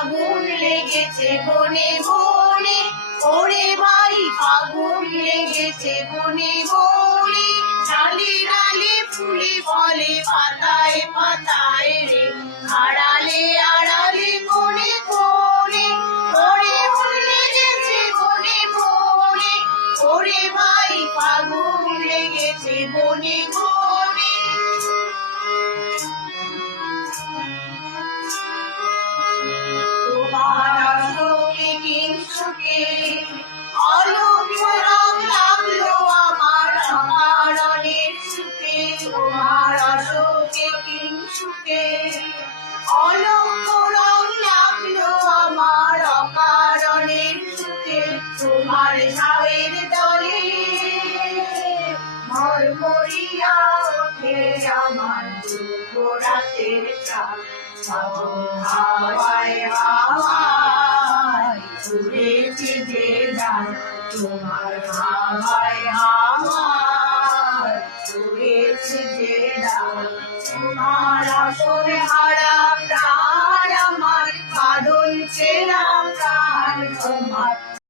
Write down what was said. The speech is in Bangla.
আগুন লেগেছে বনে বনে, ওরে ভাই আগুন লেগেছে বনে বনে, ডালে ডালে ফুলে ফলে পাতায় পাতায় রে, আড়ালে আড়ালে কোণে কোণে, ওরে ফুল লেগেছে বনে বনে, ওরে ভাই আগুন লেগেছে বনে বনে। তোমার অশোকে কিংসুকে অলক্ষ রং লাগলো আমার অকারণের সুখে, তোমার অশোকে কিংসুকে অলক্ষ রং লাগলো আমার অকারণের সুখে, তোমার ছায়ের দলে মরমরিয়া ওঠে আমার দুঃখ রাতের প্রাণ, হাওয়ায় হাওয়ায় উড়েছে যে ডাক, তোমার হাওয়ায় হাওয়ায় উড়েছে যে ডাক, তোমার আসরে হারা